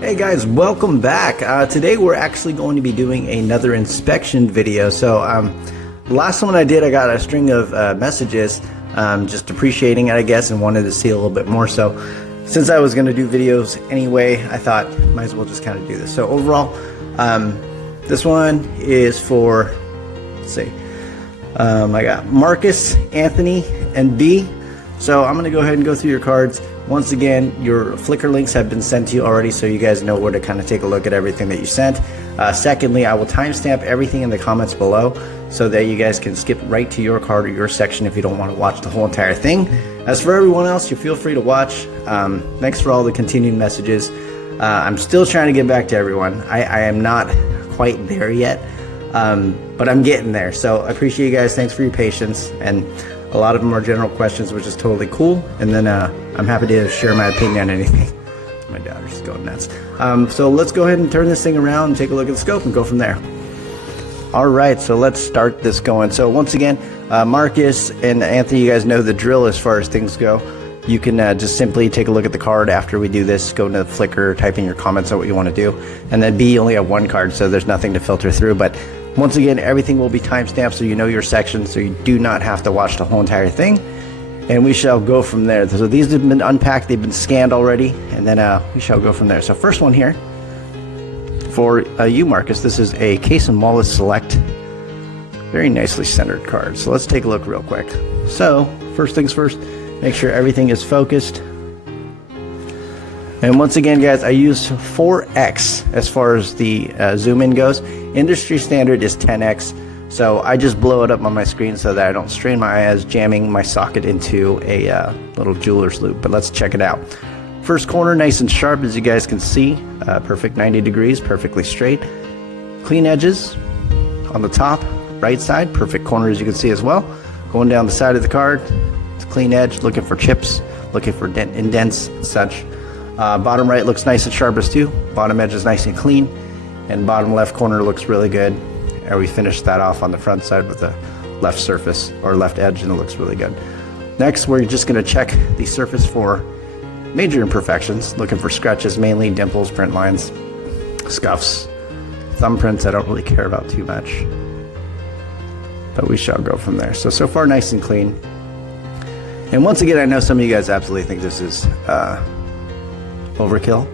Hey guys, welcome back. Today we're actually going to be doing another inspection video. So the last one I did, I got a string of messages just appreciating it, I guess, and wanted to see a little bit more. So since I was going to do videos anyway, I thought might as well just kind of do this. So overall, this one is for, let's see, I got Marcus, Anthony, and B. So I'm going to go ahead and go through your cards. Once again, your Flickr links have been sent to you already, so you guys know where to kind of take a look at everything that you sent. Secondly, I will timestamp everything in the comments below so that you guys can skip right to your card or your section if you don't want to watch the whole entire thing. As for everyone else, you feel free to watch. Thanks for all the continued messages. I'm still trying to get back to everyone. I am not quite there yet, but I'm getting there. So I appreciate you guys. Thanks for your patience. And a lot of them are general questions, which is totally cool. And then I'm happy to share my opinion on anything. My daughter's going nuts. So let's go ahead and turn this thing around and take a look at the scope and go from there. All right, so let's start this going. So once again, Marcus and Anthony, you guys know the drill as far as things go. You can just simply take a look at the card after we do this, go into Flickr, type in your comments on what you want to do. And then B, you only have one card, so there's nothing to filter through. But once again, everything will be timestamped so you know your section, so you do not have to watch the whole entire thing. And we shall go from there. So these have been unpacked, they've been scanned already, and then we shall go from there. So first one here, for you, Marcus, this is a Case and Wallace Select. Very nicely centered card. So let's take a look real quick. So, first things first, make sure everything is focused. And once again, guys, I use 4x as far as the zoom in goes. Industry standard is 10x. So I just blow it up on my screen so that I don't strain my eyes jamming my socket into a little jeweler's loop. But let's check it out. First corner, nice and sharp, as you guys can see. Perfect 90 degrees, perfectly straight. Clean edges on the top, right side. Perfect corner, as you can see as well. Going down the side of the card, it's a clean edge, looking for chips, looking for indents and such. Bottom right looks nice and sharp as too. Bottom edge is nice and clean. And bottom left corner looks really good. And we finished that off on the front side with the left surface or left edge, and it looks really good. Next, we're just going to check the surface for major imperfections, looking for scratches, mainly dimples, print lines, scuffs, thumbprints I don't really care about too much. But we shall go from there. So far nice and clean. And once again, I know some of you guys absolutely think this is overkill.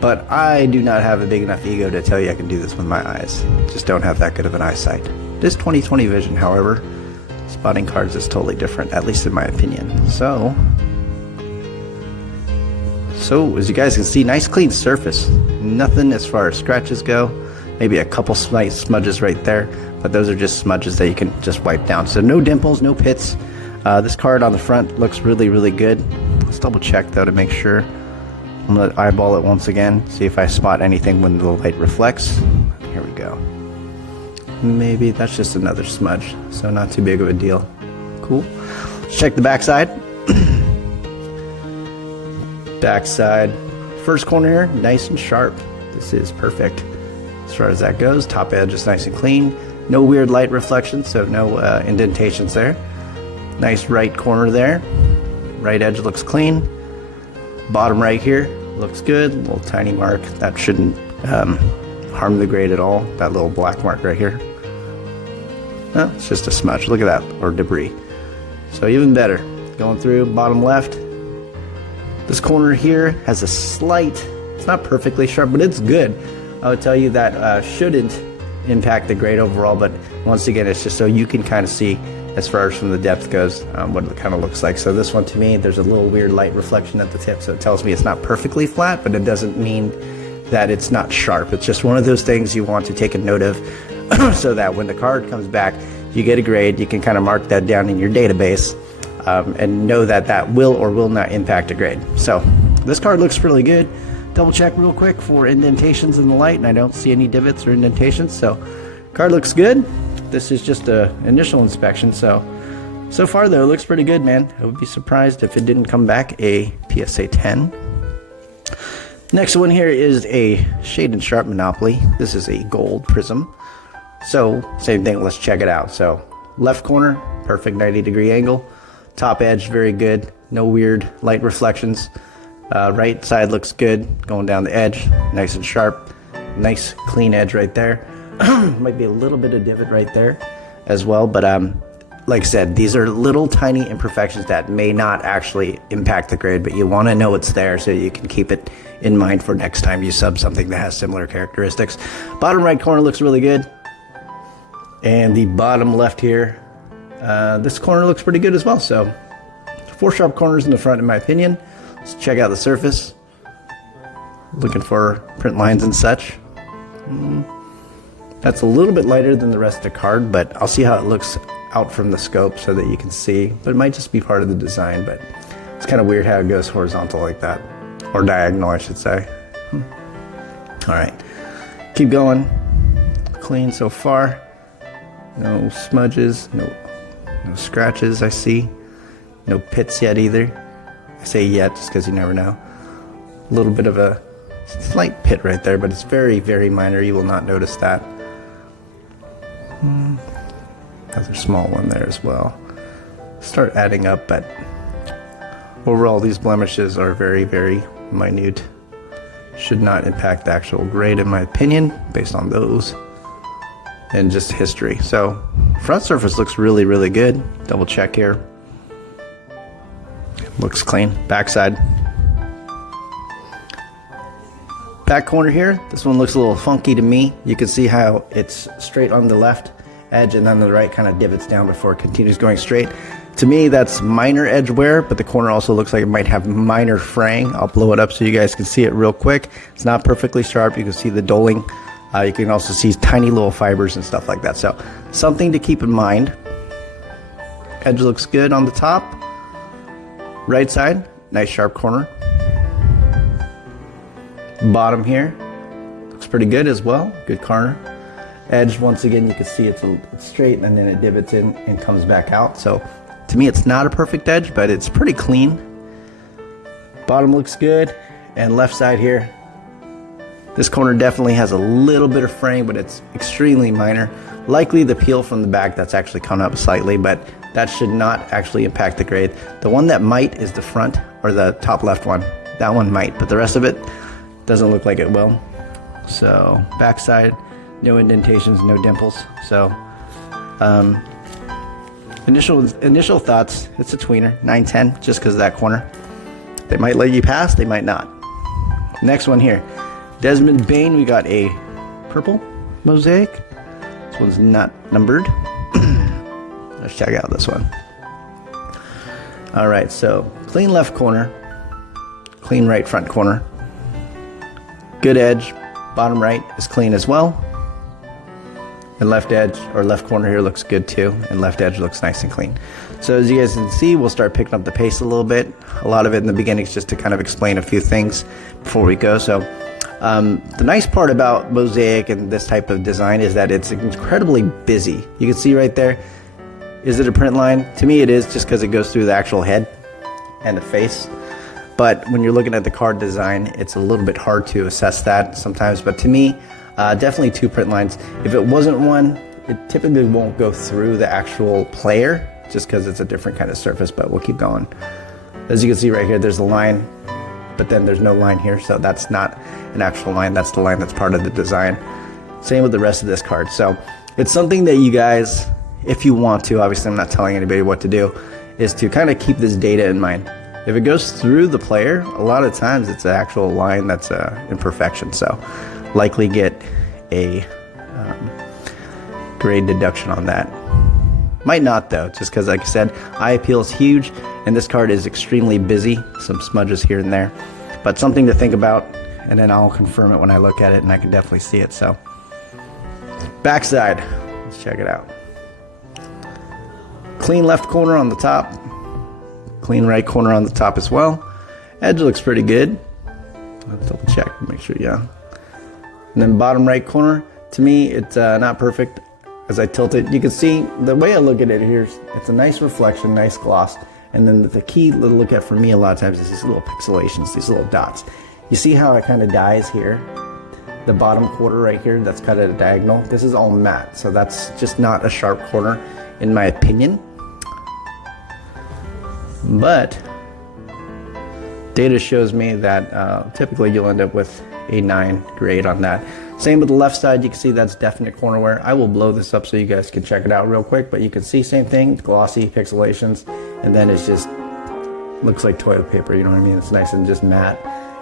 But I do not have a big enough ego to tell you I can do this with my eyes. Just don't have that good of an eyesight. This 20/20 vision, however, spotting cards is totally different, at least in my opinion. So as you guys can see, nice clean surface. Nothing as far as scratches go. Maybe a couple slight smudges right there, but those are just smudges that you can just wipe down. So no dimples, no pits. This card on the front looks really, really good. Let's double check though to make sure. I'm going to eyeball it once again, see if I spot anything when the light reflects. Here we go. Maybe that's just another smudge, so not too big of a deal. Cool. Let's check the back side. Back side. First corner here, nice and sharp. This is perfect as far as that goes. Top edge is nice and clean. No weird light reflection, so no indentations there. Nice right corner there. Right edge looks clean. Bottom right here looks good. Little tiny mark. That shouldn't harm the grade at all. That little black mark right here. No, it's just a smudge. Look at that. Or debris. So even better. Going through bottom left. This corner here has a slight, it's not perfectly sharp, but it's good. I would tell you that shouldn't impact the grade overall, but once again, it's just so you can kind of see as far as from the depth goes, what it kind of looks like. So this one, to me, there's a little weird light reflection at the tip, so it tells me it's not perfectly flat, but it doesn't mean that it's not sharp. It's just one of those things you want to take a note of so that when the card comes back, you get a grade, you can kind of mark that down in your database and know that that will or will not impact a grade. So this card looks really good. Double check real quick for indentations in the light, and I don't see any divots or indentations, so card looks good. This is just a initial inspection, so far though it looks pretty good, man. I would be surprised if it didn't come back a PSA 10. Next one here is a Shade and Sharp Monopoly. This is a gold prism. So same thing, let's check it out. So left corner, perfect 90-degree angle. Top edge, very good. No weird light reflections. Right side looks good, going down the edge, nice and sharp. Nice clean edge right there. Might be a little bit of divot right there as well, but like I said, these are little tiny imperfections that may not actually impact the grade, but you want to know it's there so you can keep it in mind for next time you sub something that has similar characteristics. Bottom right corner looks really good, and the bottom left here, this corner looks pretty good as well. So 4 sharp corners in the front in my opinion. Let's check out the surface. Looking for print lines and such. That's a little bit lighter than the rest of the card, but I'll see how it looks out from the scope so that you can see. But it might just be part of the design, but it's kind of weird how it goes horizontal like that. Or diagonal, I should say. All right, keep going. Clean so far. No smudges, no scratches I see. No pits yet either. I say yet just because you never know. A little bit of a slight pit right there, but it's very, very minor. You will not notice that. Another small one there as well. Start adding up, but overall these blemishes are very, very minute. Should not impact the actual grade in my opinion, based on those and just history. So front surface looks really, really good. Double check here. Looks clean. Backside. Back corner here, this one looks a little funky to me. You can see how it's straight on the left edge and then the right kind of divots down before it continues going straight. To me, that's minor edge wear, but the corner also looks like it might have minor fraying. I'll blow it up so you guys can see it real quick. It's not perfectly sharp. You can see the doling. You can also see tiny little fibers and stuff like that. So something to keep in mind. Edge looks good on the top. Right side, nice sharp corner. Bottom here looks pretty good as well. Good corner. Edge, once again, you can see it's straight and then it divots in and comes back out. So to me, it's not a perfect edge, but it's pretty clean. Bottom looks good. And left side here, this corner definitely has a little bit of fraying, but it's extremely minor. Likely the peel from the back that's actually come up slightly, but that should not actually impact the grade. The one that might is the front, or the top left one. That one might, but the rest of it doesn't look like it will. So backside, no indentations, no dimples. So initial thoughts, it's a tweener, 910, just because of that corner. They might let you pass, they might not. Next one here, Desmond Bain, we got a purple Mosaic. This one's not numbered. Let's check out this one. All right, so clean left corner, clean right front corner. Good edge, bottom right is clean as well. And left edge, or left corner here looks good too, and left edge looks nice and clean. So as you guys can see, we'll start picking up the pace a little bit. A lot of it in the beginning is just to kind of explain a few things before we go. So the nice part about Mosaic and this type of design is that it's incredibly busy. You can see right there, is it a print line? To me it is, just because it goes through the actual head and the face. But when you're looking at the card design, it's a little bit hard to assess that sometimes. But to me, definitely 2 print lines. If it wasn't one, it typically won't go through the actual player, just because it's a different kind of surface, but we'll keep going. As you can see right here, there's a line, but then there's no line here, so that's not an actual line. That's the line that's part of the design. Same with the rest of this card. So it's something that you guys, if you want to, obviously I'm not telling anybody what to do, is to kind of keep this data in mind. If it goes through the player, a lot of times it's an actual line that's imperfection, so likely get a grade deduction on that. Might not though, just because like I said, eye appeal is huge and this card is extremely busy. Some smudges here and there, but something to think about, and then I'll confirm it when I look at it and I can definitely see it. So backside, let's check it out. Clean left corner on the top, clean right corner on the top as well. Edge looks pretty good. Let's double check to make sure, yeah. And then bottom right corner, to me, it's not perfect. As I tilt it, you can see the way I look at it here, it's a nice reflection, nice gloss. And then the key to look at for me a lot of times is these little pixelations, these little dots. You see how it kind of dies here? The bottom quarter right here, that's cut at a diagonal. This is all matte, so that's just not a sharp corner in my opinion. But data shows me that typically you'll end up with a 9 grade on that. Same with the left side, you can see that's definite corner wear. I will blow this up so you guys can check it out real quick, but you can see same thing, glossy pixelations, and then it's just looks like toilet paper, you know what I mean? It's nice and just matte,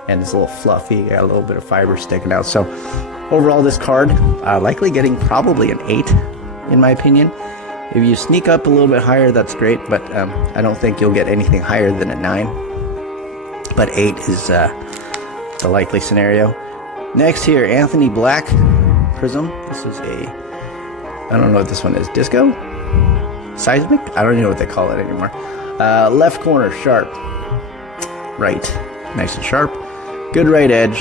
and it's a little fluffy, got a little bit of fiber sticking out. So overall, this card, likely getting probably an 8, in my opinion. If you sneak up a little bit higher, that's great, but I don't think you'll get anything higher than a 9. But 8 is the likely scenario. Next here, Anthony Black Prism. This is I don't know what this one is. Disco? Seismic? I don't even know what they call it anymore. Left corner, sharp. Right, nice and sharp. Good right edge.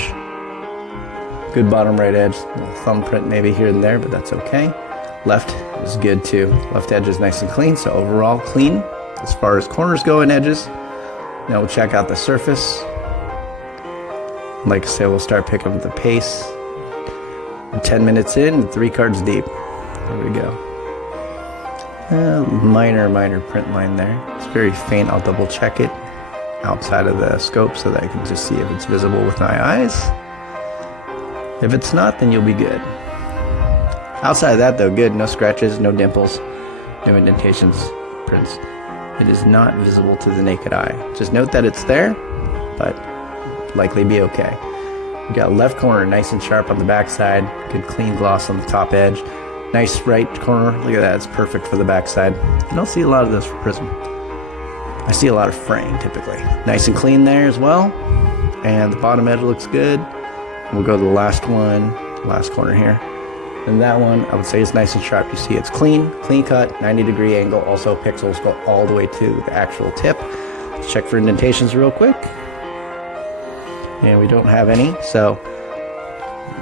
Good bottom right edge. A little thumbprint maybe here and there, but that's okay. Left is good too. Left edge is nice and clean, so overall clean as far as corners go and edges. Now we'll check out the surface. Like I said, we'll start picking up the pace. 10 minutes in, 3 cards deep. There we go. Minor print line there. It's very faint. I'll double check it outside of the scope so that I can just see if it's visible with my eyes. If it's not, then you'll be good. Outside of that though, good. No scratches, no dimples, no indentations, prints. It is not visible to the naked eye. Just note that it's there, but likely be okay. We got left corner nice and sharp on the back side. Good clean gloss on the top edge. Nice right corner. Look at that. It's perfect for the back side. You don't see a lot of this for Prism. I see a lot of fraying typically. Nice and clean there as well. And the bottom edge looks good. We'll go to the last one, last corner here. And that one, I would say is nice and sharp. You see it's clean cut, 90-degree angle. Also pixels go all the way to the actual tip. Let's check for indentations real quick. And we don't have any. So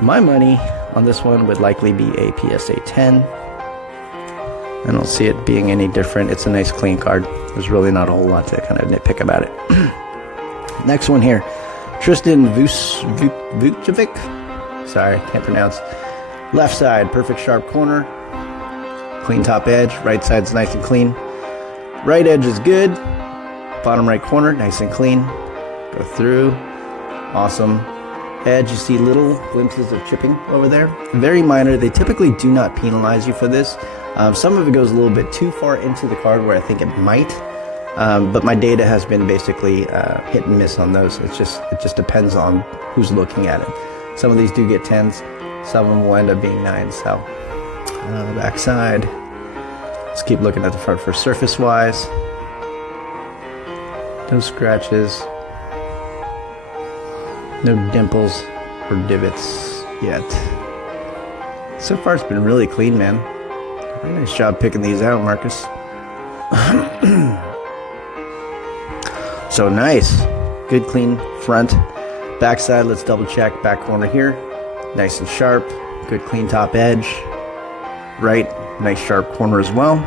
my money on this one would likely be a PSA 10. I don't see it being any different. It's a nice clean card. There's really not a whole lot to kind of nitpick about it. Next one here, Tristan V. Sorry, can't pronounce. Left side, perfect sharp corner. Clean top edge. Right side's nice and clean. Right edge is good. Bottom right corner, nice and clean. Go through. Awesome. Edge, you see little glimpses of chipping over there. Very minor. They typically do not penalize you for this. Some of it goes a little bit too far into the card where I think it might. But my data has been basically hit and miss on those. It just depends on who's looking at it. Some of these do get 10s. Some of them will end up being 9s. So the back side. Let's keep looking at the front for surface wise. No scratches. No dimples or divots yet. So far it's been really clean, man. Very nice job picking these out, Marcus. So nice. Good clean front. Back side, let's double check. Back corner here. Nice and sharp. Good clean top edge. Right, nice sharp corner as well.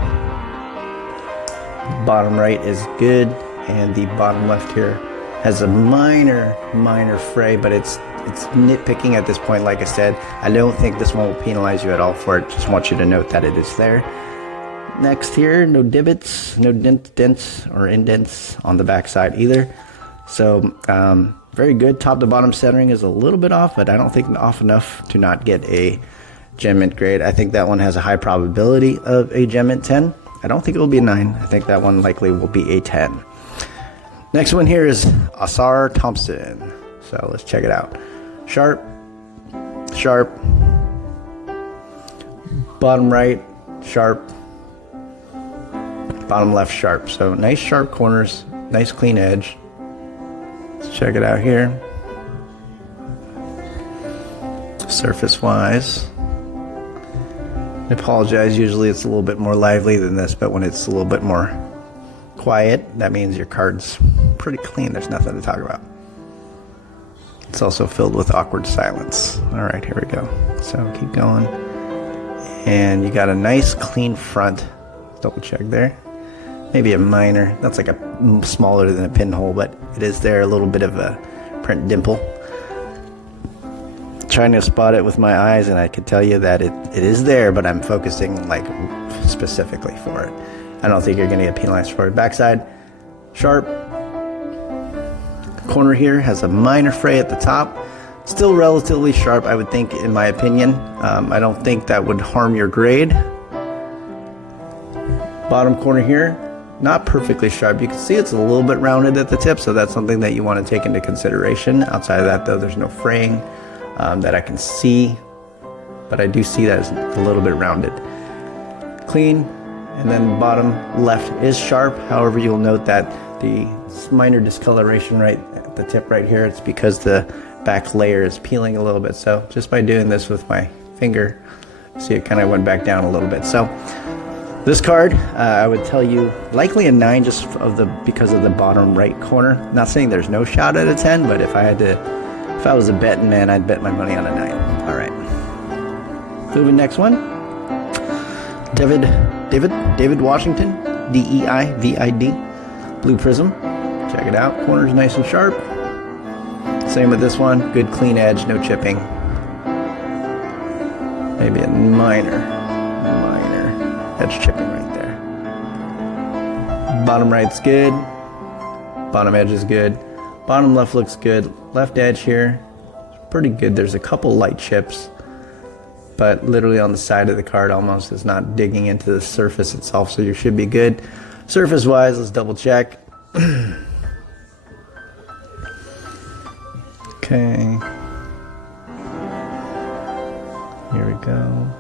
Bottom right is good. And the bottom left here has a minor fray, but it's nitpicking at this point. Like I said, I don't think this one will penalize you at all for it. Just want you to note that it is there. Next here, no divots, no dents or indents on the back side either. So very good. Top to bottom centering is a little bit off, but I don't think off enough to not get a Gem Mint grade. I think that one has a high probability of a Gem Mint 10. I don't think it will be a 9. I think that one likely will be a 10. Next one here is Assar Thompson. So let's check it out. Sharp, bottom right, sharp, bottom left, sharp. So nice sharp corners, nice clean edge. Let's check it out here. Surface wise. I apologize, usually it's a little bit more lively than this, but when it's a little bit more quiet, that means your card's pretty clean. There's nothing to talk about. It's also filled with awkward silence. All right, here we go. So keep going. And you got a nice clean front. Double check there. Maybe a minor. That's like a smaller than a pinhole, but it is there. A little bit of a print dimple. Trying to spot it with my eyes, and I can tell you that it is there, but I'm focusing like specifically for it. I don't think you're going to get penalized for it. Backside, sharp, Corner here has a minor fray at the top. Still relatively sharp, I would think, in my opinion. I don't think that would harm your grade. Bottom corner here, not perfectly sharp. You can see it's a little bit rounded at the tip, so that's something that you want to take into consideration. Outside of that, though, there's no fraying that I can see, but I do see that it's a little bit rounded. Clean, and then bottom left is sharp. However, you'll note that the minor discoloration right at the tip right here, it's because the back layer is peeling a little bit. So just by doing this with my finger, see it kind of went back down a little bit. So this card, I would tell you likely a 9 just because of the bottom right corner. Not saying there's no shot at a 10, but if I was a betting man, I'd bet my money on a 9. All right. Moving next one. David Washington, D-E-I-V-I-D, blue prism. Check it out. Corner's nice and sharp. Same with this one. Good clean edge, no chipping. Maybe a minor edge chipping right there. Bottom right's good. Bottom edge is good. Bottom left looks good. Left edge here, pretty good. There's a couple light chips, but literally on the side of the card almost is not digging into the surface itself, so you should be good. Surface wise, let's double check. Okay. Here we go.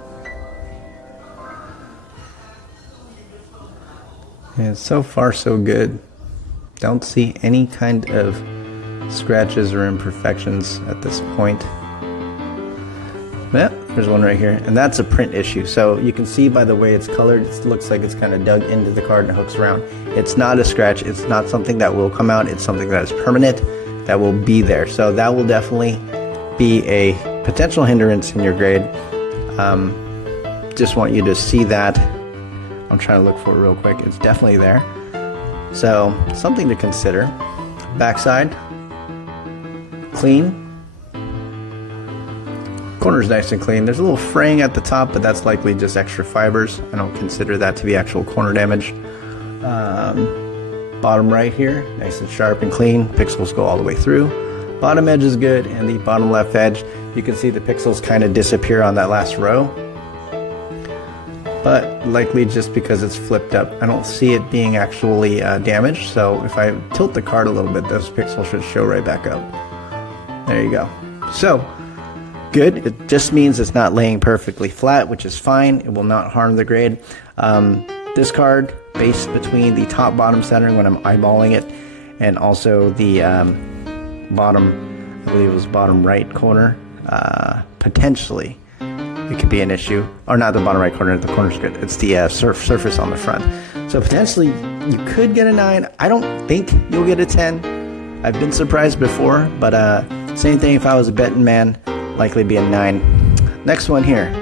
And so far so good. Don't see any kind of scratches or imperfections at this point. Yeah, there's one right here, and that's a print issue. So you can see by the way it's colored, it looks like it's kind of dug into the card and hooks around. It's not a scratch. It's not something that will come out. It's something that is permanent, that will be there. So that will definitely be a potential hindrance in your grade. Just want you to see that. I'm trying to look for it real quick. It's definitely there. So something to consider. Backside, clean. Corner's nice and clean. There's a little fraying at the top, but that's likely just extra fibers. I don't consider that to be actual corner damage. Bottom right here, nice and sharp and clean. Pixels go all the way through. Bottom edge is good, and the bottom left edge, you can see the pixels kind of disappear on that last row, but likely just because it's flipped up. I don't see it being actually damaged, so if I tilt the card a little bit, those pixels should show right back up. There you go. So good. It just means it's not laying perfectly flat, which is fine. It will not harm the grade. This card, based between the top bottom centering when I'm eyeballing it, and also the bottom, I believe it was bottom right corner, potentially it could be an issue. Or not the bottom right corner, the corner's good. It's the surface on the front. So potentially you could get a 9. I don't think you'll get a 10. I've been surprised before, but same thing if I was a betting man, likely be a 9. Next one here,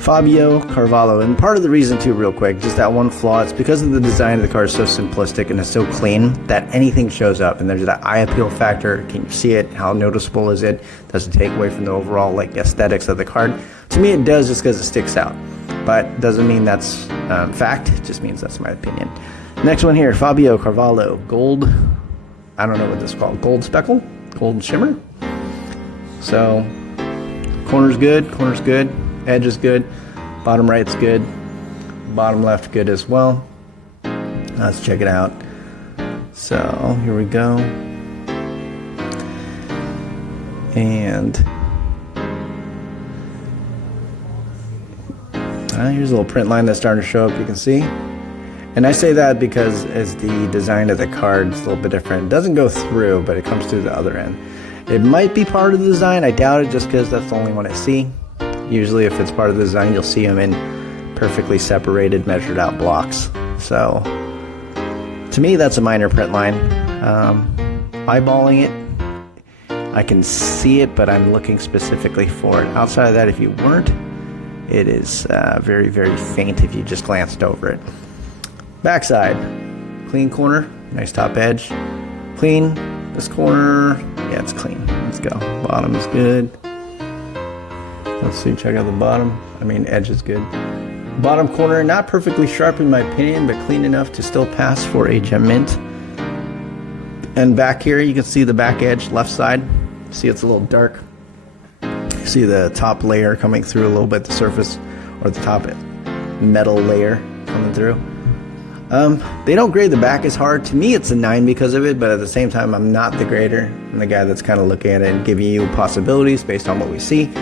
Fabio Carvalho. And part of the reason too, real quick, just that one flaw, it's because of the design of the card is so simplistic and it's so clean that anything shows up, and there's that eye appeal factor. Can you see it? How noticeable is it? Does it take away from the overall like aesthetics of the card? To me it does, just because it sticks out, but doesn't mean that's fact. It just means that's my opinion. Next one here, Fabio Carvalho, gold, I don't know what this is called, gold speckle, gold shimmer. So corner's good, edge is good, bottom right's good, bottom left good as well. Let's check it out. So here we go. And here's a little print line that's starting to show up, you can see. And I say that because as the design of the card is a little bit different. It doesn't go through, but it comes through the other end. It might be part of the design. I doubt it, just because that's the only one I see. Usually if it's part of the design, you'll see them in perfectly separated, measured out blocks. So to me, that's a minor print line. Eyeballing it, I can see it, but I'm looking specifically for it. Outside of that, if you weren't, it is very, very faint if you just glanced over it. Backside, clean corner, nice top edge. Clean, this corner, yeah, it's clean. Let's go. Bottom is good. Let's see, check out the bottom. Edge is good. Bottom corner, not perfectly sharp in my opinion, but clean enough to still pass for a gem mint. And back here, you can see the back edge, left side. See, it's a little dark. You see the top layer coming through a little bit, the surface, or the top metal layer coming through. They don't grade the back as hard. To me, it's a 9 because of it, but at the same time, I'm not the grader. I'm the guy that's kind of looking at it and giving you possibilities based on what we see.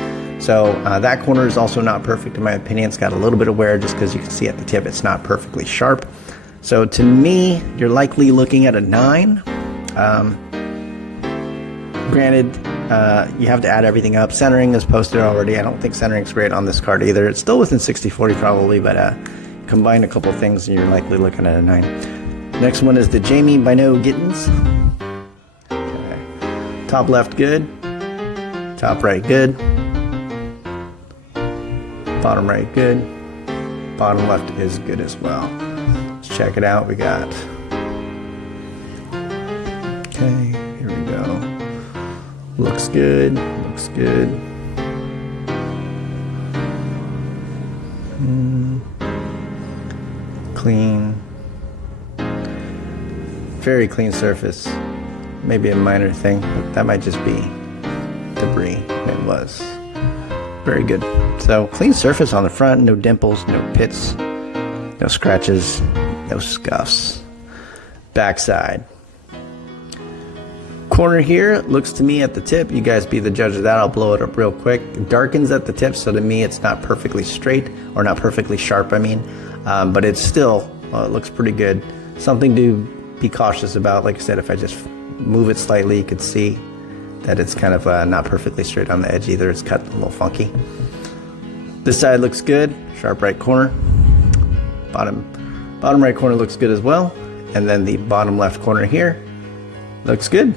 So that corner is also not perfect in my opinion. It's got a little bit of wear just because you can see at the tip it's not perfectly sharp. So to me, you're likely looking at a 9. Granted, you have to add everything up. Centering is posted already. I don't think centering's great on this card either. It's still within 60/40 probably, but combine a couple things and you're likely looking at a 9. Next one is the Jamie Bino Gittens. Okay. Top left good. Top right good. Bottom right good. Bottom left is good as well. Let's check it out. We got... Okay, here we go. Looks good. Looks good. Clean. Very clean surface. Maybe a minor thing, but that might just be debris. It was. Very good. So clean surface on the front, no dimples, no pits, no scratches, no scuffs. Backside. Corner here looks to me at the tip, you guys be the judge of that. I'll blow it up real quick. It darkens at the tip, so to me it's not perfectly straight, or not perfectly sharp I mean, but it's still, it looks pretty good. Something to be cautious about. Like I said, if I just move it slightly, you could see that it's kind of not perfectly straight on the edge either. It's cut a little funky. This side looks good. Sharp right corner. Bottom right corner looks good as well. And then the bottom left corner here looks good.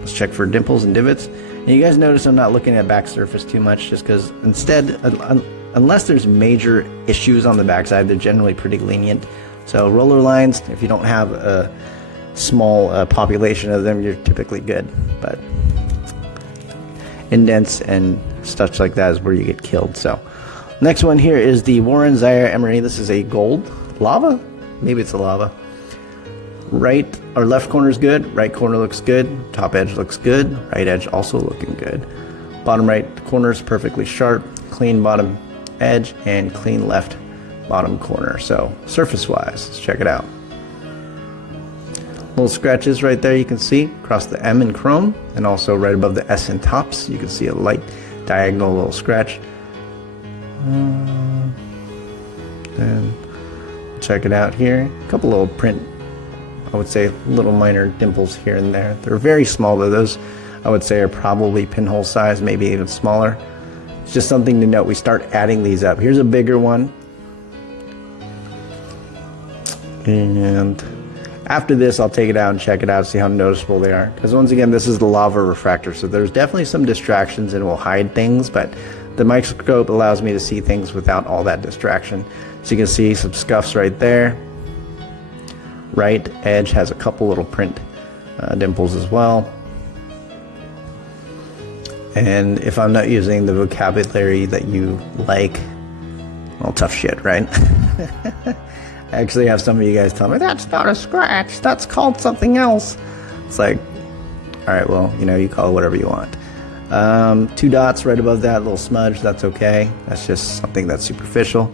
Let's check for dimples and divots. And you guys notice I'm not looking at back surface too much, just because instead, unless there's major issues on the backside, they're generally pretty lenient. So roller lines, if you don't have a small population of them, you're typically good. But indents and stuff like that is where you get killed. So next one here is the Warren Zaire-Emery. This is a gold lava. Maybe it's a lava. Right or left corner is good. Right corner looks good. Top edge looks good. Right edge also looking good. Bottom right corner is perfectly sharp. Clean bottom edge and clean left bottom corner. So surface wise, let's check it out. Little scratches right there you can see across the M in chrome, and also right above the S in tops you can see a light diagonal little scratch. Then check it out here. A couple little print, I would say little minor dimples here and there. They're very small though. Those I would say are probably pinhole size, maybe even smaller. It's just something to note. We start adding these up. Here's a bigger one. And after this, I'll take it out and check it out, see how noticeable they are. Because once again, this is the lava refractor, so there's definitely some distractions and will hide things, but the microscope allows me to see things without all that distraction. So you can see some scuffs right there. Right edge has a couple little print dimples as well. And if I'm not using the vocabulary that you like, well, tough shit, right? I actually have some of you guys tell me, that's not a scratch, that's called something else. It's like, alright, well, you know, you call it whatever you want. 2 dots right above that, little smudge, that's okay. That's just something that's superficial.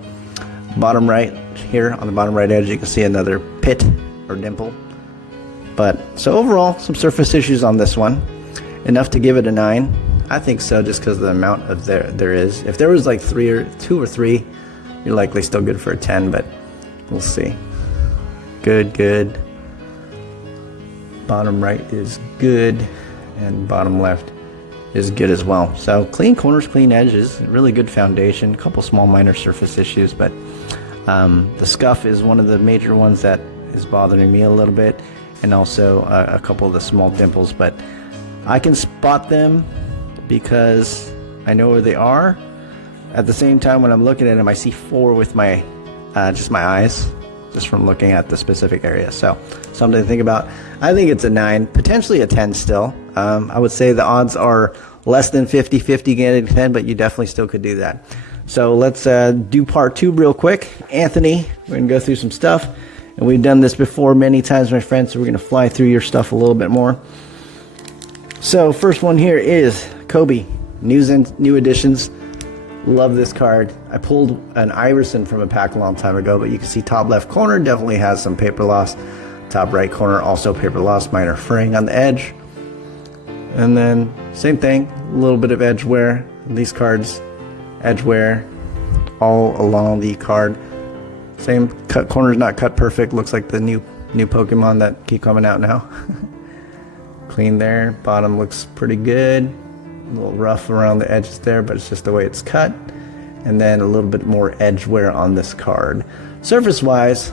Bottom right, here on the bottom right edge, you can see another pit or dimple. But, so overall, some surface issues on this one. Enough to give it a 9. I think so, just because of the amount of there is. If there was like 2 or 3, you're likely still good for a 10, but we'll see. Good, good. Bottom right is good, and bottom left is good as well. So clean corners, clean edges, really good foundation. A couple small minor surface issues, but the scuff is one of the major ones that is bothering me a little bit, and also a couple of the small dimples. But I can spot them because I know where they are. At the same time, when I'm looking at them, I see 4 with my just my eyes, just from looking at the specific area. So something to think about. I think it's a 9, potentially a 10 still. I would say the odds are less than 50-50 getting 10, but you definitely still could do that. So let's do part 2 real quick. Anthony, we're gonna go through some stuff, And we've done this before many times, my friends, so we're going to fly through your stuff a little bit more. So first one here is Kobe, new additions. Love this card. I pulled an Iverson from a pack a long time ago, but you can see top left corner definitely has some paper loss. Top right corner also paper loss, minor fraying on the edge. And then same thing, a little bit of edge wear. These cards, edge wear all along the card. Same cut, corners not cut perfect. Looks like the new Pokemon that keep coming out now. Clean there. Bottom looks pretty good. A little rough around the edges there, but it's just the way it's cut. And then a little bit more edge wear on this card. Surface wise,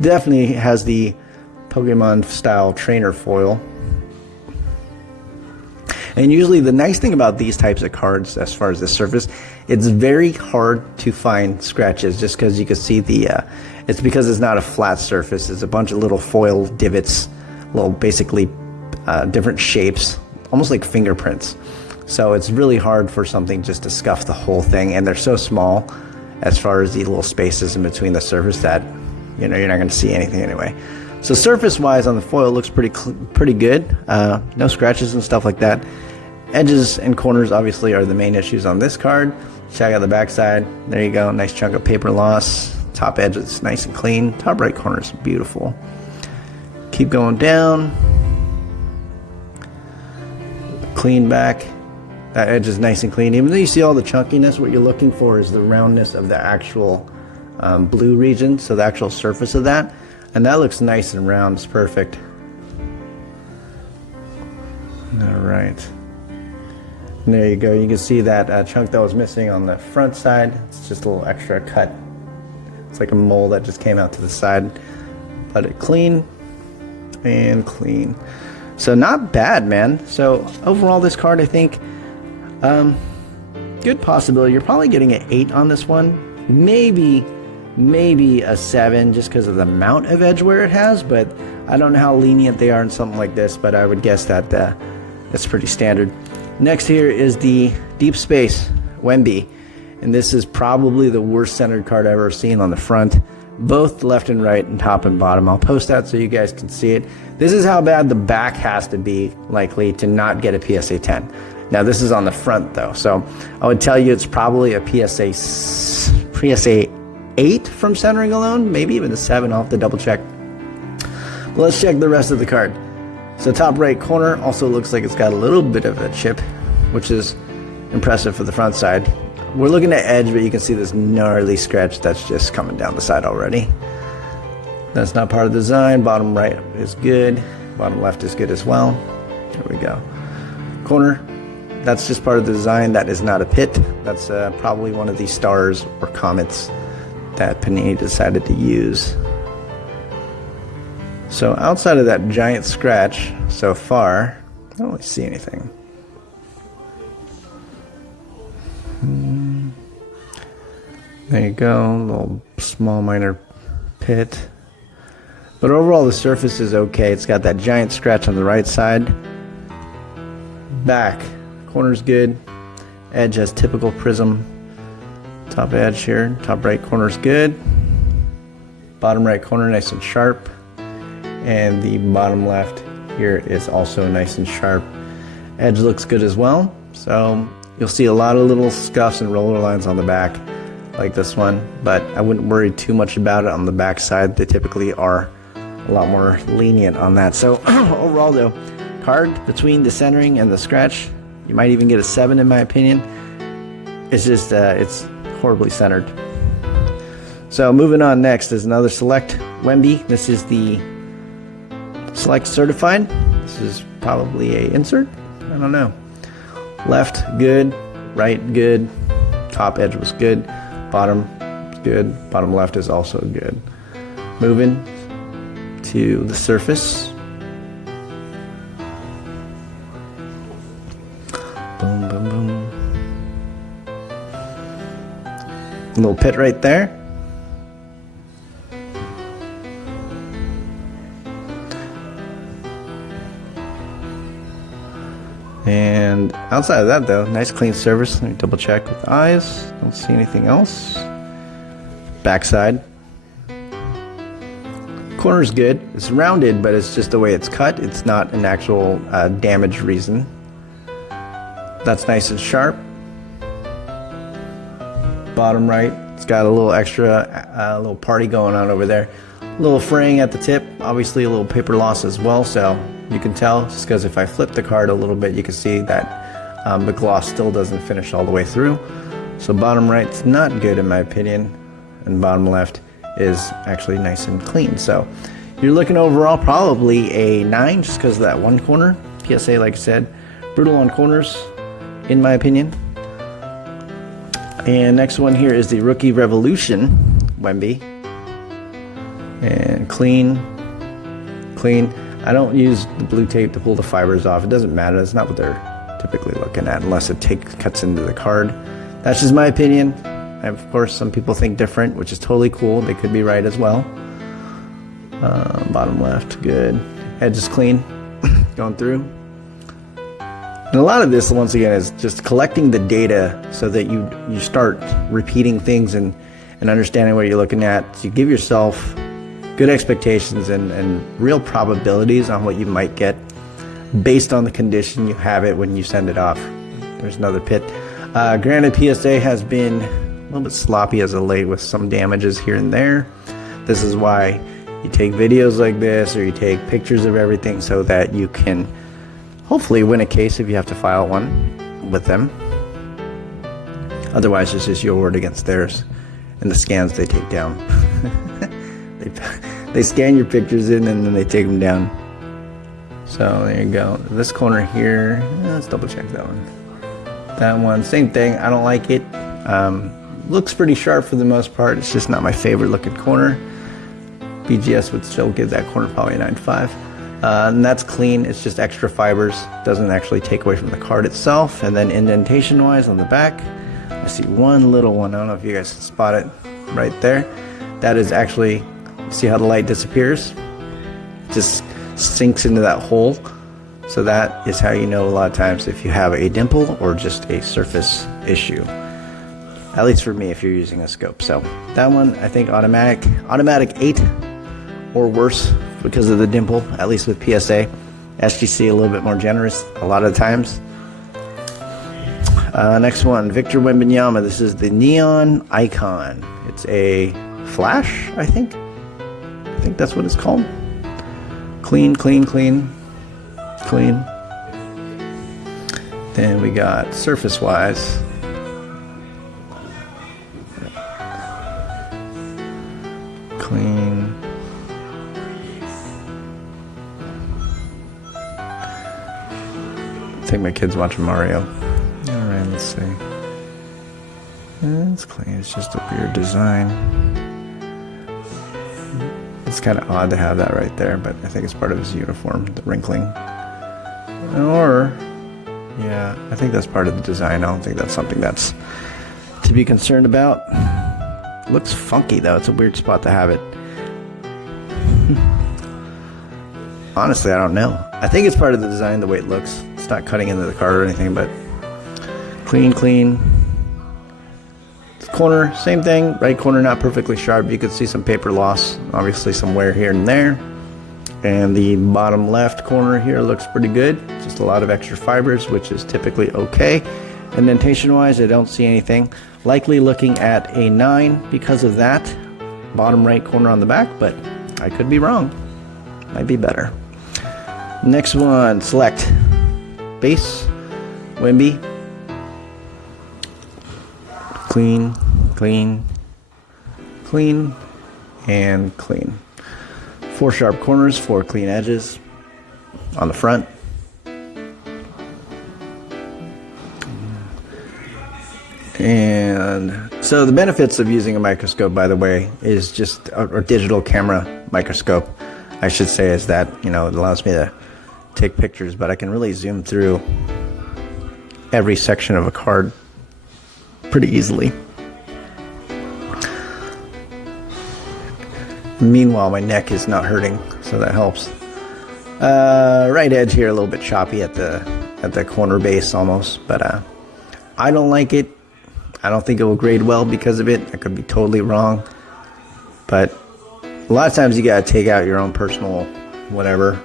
definitely has the Pokemon style trainer foil. And usually the nice thing about these types of cards, as far as the surface, it's very hard to find scratches, just because you can see it's because it's not a flat surface. It's a bunch of little foil divots, little basically different shapes, almost like fingerprints. So it's really hard for something just to scuff the whole thing, and they're so small as far as the little spaces in between the surface that you're not going to see anything anyway. So surface wise on the foil looks pretty good. No scratches and stuff like that. Edges and corners obviously are the main issues on this card. Check out the back side. There you go, nice chunk of paper loss. Top edge is nice and clean. Top right corner is beautiful. Keep going down. Clean back. That edge is nice and clean. Even though you see all the chunkiness, what you're looking for is the roundness of the actual blue region, so the actual surface of that. And that looks nice and round. It's perfect. All right. And there you go. You can see that chunk that was missing on the front side. It's just a little extra cut. It's like a mole that just came out to the side. But it clean and clean. So not bad, man. So overall, this card, I think, good possibility. You're probably getting an 8 on this one. Maybe a 7 just because of the amount of edge wear it has, but I don't know how lenient they are in something like this, but I would guess that that's pretty standard. Next here is the Deep Space Wemby, and this is probably the worst centered card I've ever seen on the front, both left and right and top and bottom. I'll post that so you guys can see it. This is how bad the back has to be likely to not get a PSA 10. Now this is on the front though, so I would tell you it's probably a PSA 8 from centering alone, maybe even a 7. I'll have to double check. But let's check the rest of the card. So top right corner also looks like it's got a little bit of a chip, which is impressive for the front side. We're looking at edge, but you can see this gnarly scratch that's just coming down the side already. That's not part of the design. Bottom right is good. Bottom left is good as well. There we go. Corner, that's just part of the design. That is not a pit. That's probably one of these stars or comets that Panini decided to use. So outside of that giant scratch so far, I don't really see anything. There you go, a little small minor pit. But overall the surface is okay. It's got that giant scratch on the right side. Back, corner's good. Edge has typical Prism. Top edge here, top right corner's good. Bottom right corner nice and sharp. And the bottom left here is also nice and sharp. Edge looks good as well. So you'll see a lot of little scuffs and roller lines on the back like this one, but I wouldn't worry too much about it on the back side. They typically are a lot more lenient on that. So overall though, card between the centering and the scratch, you might even get a 7 in my opinion. It's just, it's horribly centered. So moving on, next is another Select Wemby. This is the Select Certified. This is probably a insert. I don't know. Left good, right good, top edge was good, bottom good, bottom left is also good. Moving to the surface. Boom, boom, boom. A little pit right there. And outside of that though, nice clean surface. Let me double check with the eyes. Don't see anything else. Backside. Corner's good. It's rounded, but it's just the way it's cut. It's not an actual damage reason. That's nice and sharp. Bottom right, it's got a little extra, little party going on over there. A little fraying at the tip, obviously a little paper loss as well, so you can tell just because if I flip the card a little bit, you can see that the gloss still doesn't finish all the way through. So bottom right's not good in my opinion, and bottom left is actually nice and clean. So you're looking overall probably a 9 just because of that one corner. PSA, like I said, brutal on corners in my opinion. And next one here is the Rookie Revolution Wemby. And clean. I don't use the blue tape to pull the fibers off. It doesn't matter. That's not what they're typically looking at unless it cuts into the card. That's just my opinion. And of course, some people think different, which is totally cool. They could be right as well. Bottom left, good. Edge is clean, going through. And a lot of this, once again, is just collecting the data so that you start repeating things and understanding what you're looking at. So you give yourself good expectations and real probabilities on what you might get based on the condition you have it when you send it off. There's another pit. Granted, PSA has been a little bit sloppy as of late with some damages here and there. This is why you take videos like this or you take pictures of everything so that you can hopefully win a case if you have to file one with them. Otherwise, it's just your word against theirs and the scans they take down. They scan your pictures in and then they take them down. So there you go. This corner here, let's double check that one. That one, same thing. I don't like it. Looks pretty sharp for the most part. It's just not my favorite looking corner. BGS would still give that corner probably a 9.5. And that's clean. It's just extra fibers. Doesn't actually take away from the card itself. And then indentation wise on the back, I see one little one. I don't know if you guys can spot it right there. That is actually, see how the light disappears? Just sinks into that hole. So that is how you know a lot of times if you have a dimple or just a surface issue. At least for me if you're using a scope. So that one, I think automatic 8 or worse because of the dimple, at least with PSA. SGC a little bit more generous a lot of times. Next one, Victor Wembanyama. This is the Neon Icon. It's a flash, I think. I think that's what it's called. Clean. Then we got surface-wise. Clean. I think my kid's watching Mario. Alright, let's see. It's clean, it's just a weird design. It's kind of odd to have that right there, but I think it's part of his uniform, the wrinkling. Or, yeah, I think that's part of the design. I don't think that's something that's to be concerned about. Looks funky though, it's a weird spot to have it. Honestly, I don't know. I think it's part of the design, the way it looks. It's not cutting into the card or anything, but clean. Corner, same thing. Right corner not perfectly sharp. You could see some paper loss, obviously some wear here and there. And the bottom left corner here looks pretty good. Just a lot of extra fibers, which is typically okay. Indentation wise, I don't see anything. Likely looking at a 9 because of that. Bottom right corner on the back, but I could be wrong. Might be better. Next one, select base, Wemby. Clean, and clean. 4 sharp corners, 4 clean edges on the front. And so the benefits of using a microscope, by the way, is just a digital camera microscope, I should say, is that, you know, it allows me to take pictures, but I can really zoom through every section of a card pretty easily. Meanwhile, my neck is not hurting, so that helps. Right edge here a little bit choppy at the corner base almost, but I don't like it. I don't think it will grade well because of it. I could be totally wrong, but A lot of times you gotta take out your own personal whatever,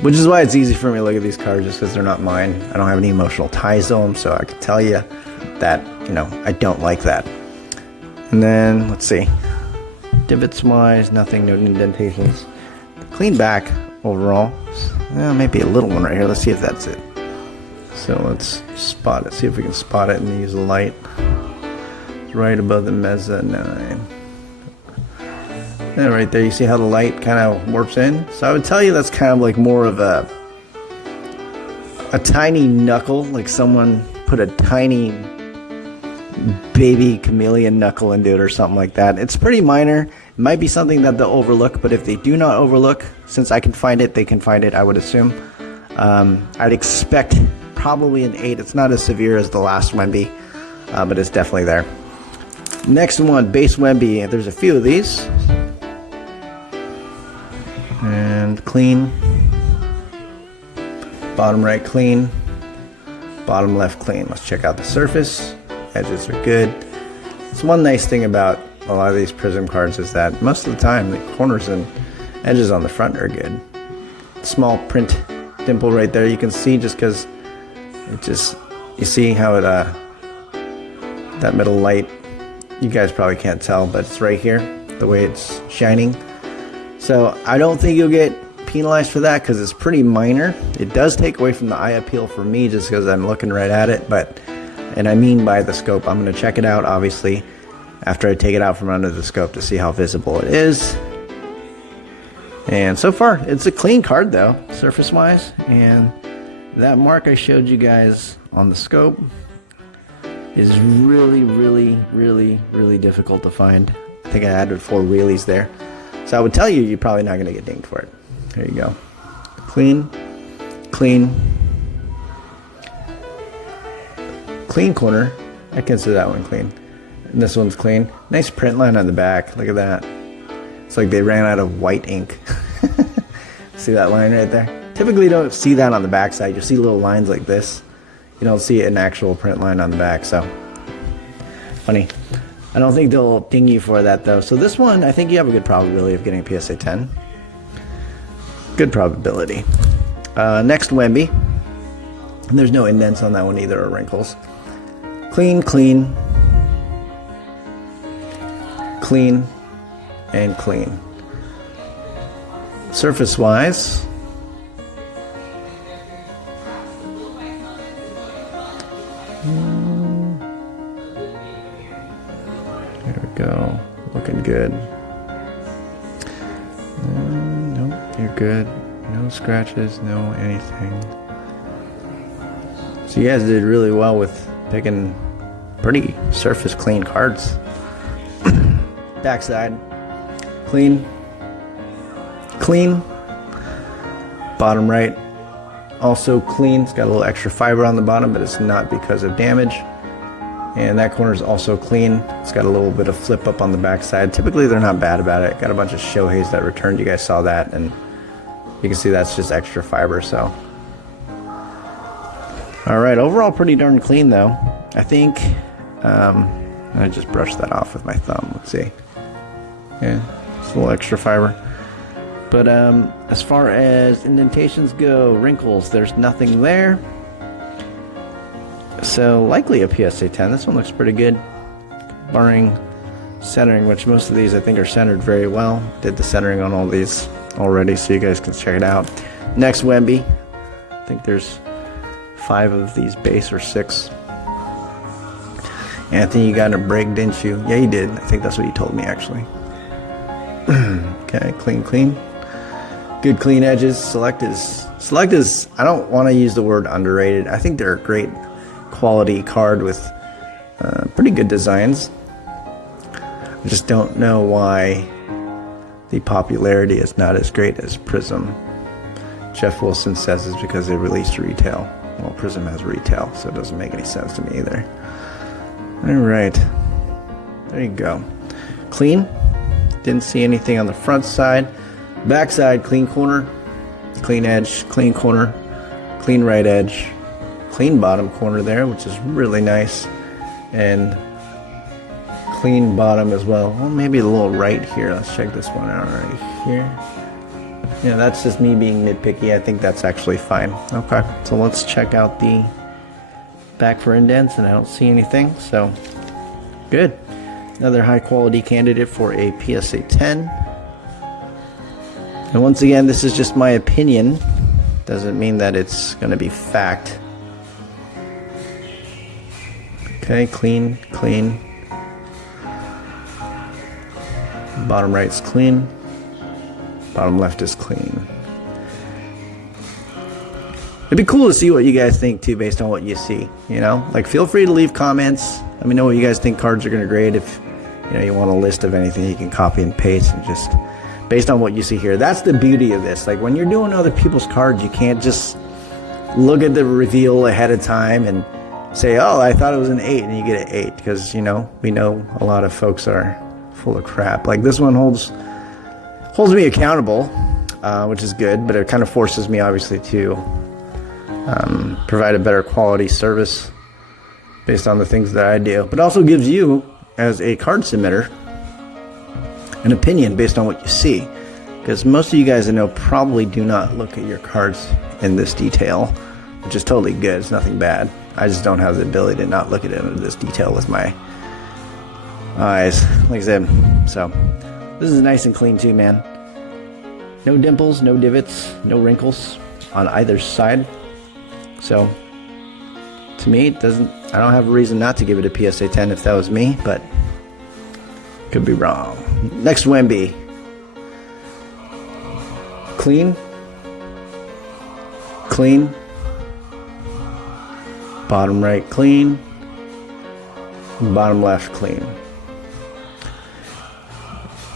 which is why it's easy for me to look at these cards, just because they're not mine. I don't have any emotional ties to them, so I can tell you that, you know, I don't like that. And then, let's see. Divots wise, nothing, no indentations. Clean back overall. Maybe a little one right here. Let's see if that's it. So let's spot it. See if we can spot it and use the light. It's right above the mezzanine. And right there, you see how the light kind of warps in? So I would tell you that's kind of like more of a tiny knuckle, like someone put a tiny baby chameleon knuckle into it or something like that. It's pretty minor. It might be something that they'll overlook, but if they do not overlook, since I can find it, they can find it, I would assume. I'd expect probably an 8. It's not as severe as the last Wemby, but it's definitely there. Next one, base Wemby. There's a few of these. And clean. Bottom right clean. Bottom left clean. Let's check out the surface. Edges are good. It's one nice thing about a lot of these Prism cards is that most of the time the corners and edges on the front are good. Small print dimple right there, you can see just because it just, you see how it that middle light, you guys probably can't tell, but it's right here, the way it's shining. So I don't think you'll get penalized for that because it's pretty minor. It does take away from the eye appeal for me just because I'm looking right at it, but, and I mean by the scope, I'm going to check it out obviously after I take it out from under the scope to see how visible it is. And so far it's a clean card though, surface wise, and that mark I showed you guys on the scope is really difficult to find. I think I added 4 wheelies there, so I would tell you you're probably not going to get dinged for it. There you go. Clean, clean, clean corner. I consider that one clean. And this one's clean. Nice print line on the back. Look at that. It's like they ran out of white ink. See that line right there? Typically you don't see that on the back side. You see little lines like this. You don't see an actual print line on the back, so funny. I don't think they'll ding you for that though. So this one, I think you have a good probability of getting a PSA 10. Good probability. Next Wemby. And there's no indents on that one either, or wrinkles. Clean, clean, clean, and clean. Surface wise, there we go, looking good. Nope, you're good. No scratches, no anything. So you guys did really well with picking pretty surface clean cards. Backside, clean, clean. Bottom right, also clean. It's got a little extra fiber on the bottom, but it's not because of damage. And that corner is also clean. It's got a little bit of flip up on the backside. Typically they're not bad about it. Got a bunch of Shoheis that returned. You guys saw that, and you can see that's just extra fiber. So, all right, overall pretty darn clean though. I think I just brushed that off with my thumb. Let's see. Yeah, it's a little extra fiber. But as far as indentations go, wrinkles, there's nothing there. So likely a PSA 10. This one looks pretty good, barring centering, which most of these I think are centered very well. Did the centering on all these already, so you guys can check it out. Next Wemby. I think there's 5 of these base, or 6. Anthony, you got a break, didn't you? Yeah, you did. I think that's what you told me actually. Okay, clean, clean. Good clean edges. Select is, I don't want to use the word underrated. I think they're a great quality card with pretty good designs. I just don't know why the popularity is not as great as Prism. Jeff Wilson says it's because they released retail. Well, Prism has retail, so it doesn't make any sense to me either. Alright, there you go. Clean. Didn't see anything on the front side. Back side, clean corner, clean edge, clean corner, clean right edge, clean bottom corner there, which is really nice, and Clean bottom as well. Well, maybe a little right here. Let's check this one out right here. Yeah, that's just me being nitpicky. I think that's actually fine. Okay, so let's check out the back for indents, and I don't see anything, so good. Another high quality candidate for a PSA 10. And once again, this is just my opinion. Doesn't mean that it's going to be fact. Okay, clean, clean. Bottom right's clean. Bottom left is clean. It'd be cool to see what you guys think too, based on what you see. You know, like feel free to leave comments. Let me know what you guys think cards are going to grade. If you want a list of anything, you can copy and paste and just based on what you see here. That's the beauty of this. Like when you're doing other people's cards, you can't just look at the reveal ahead of time and say, "Oh, I thought it was an 8," and you get an 8, because we know a lot of folks are full of crap. Like this one holds me accountable, which is good, but it kind of forces me obviously to provide a better quality service based on the things that I do, but also gives you as a card submitter an opinion based on what you see, because most of you guys I know probably do not look at your cards in this detail, which is totally good. It's nothing bad. I just don't have the ability to not look at it in this detail with my eyes, like I said. So this is nice and clean too, man. No dimples, no divots, no wrinkles on either side. So to me, I don't have a reason not to give it a PSA 10 if that was me, but could be wrong. Next Wemby. Clean. Clean. Bottom right clean. Bottom left clean.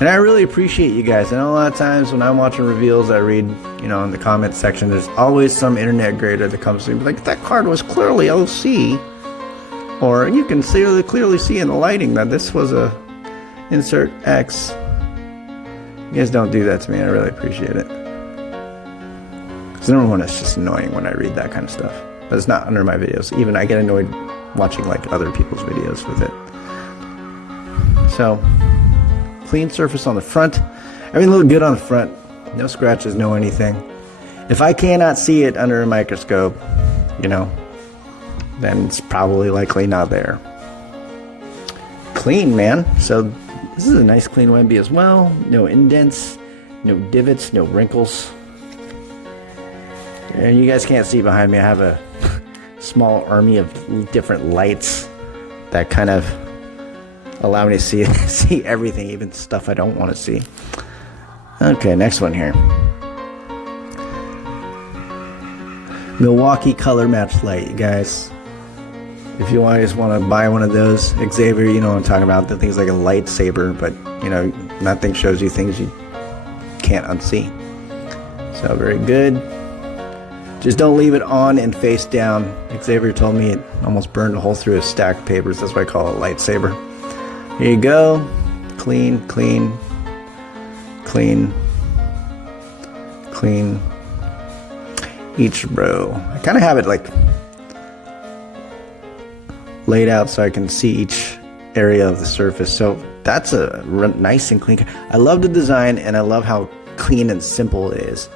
And I really appreciate you guys. I know a lot of times when I'm watching reveals, I read, in the comments section, there's always some internet grader that comes to me like, that card was clearly OC. Or you can clearly see in the lighting that this was a insert X. You guys don't do that to me. I really appreciate it. Because number one, it's just annoying when I read that kind of stuff. But it's not under my videos. Even I get annoyed watching like other people's videos with it. So, clean surface on the front. Everything looked good on the front. No scratches, no anything. If I cannot see it under a microscope, then it's probably likely not there. Clean, man. So this is a nice clean Wemby as well. No indents, no divots, no wrinkles. And you guys can't see behind me, I have a small army of different lights that kind of allow me to see everything, even stuff I don't want to see. Okay, next one here. Milwaukee color match light, you guys. If you just want to buy one of those, Xavier, you know what I'm talking about. The thing's like a lightsaber, but that thing shows you things you can't unsee. So very good. Just don't leave it on and face down. Xavier told me it almost burned a hole through his stack of papers. That's why I call it a lightsaber. Here you go. Clean, clean, clean, clean. Each row. I kind of have it like laid out so I can see each area of the surface. So that's a nice and clean. I love the design, and I love how clean and simple it is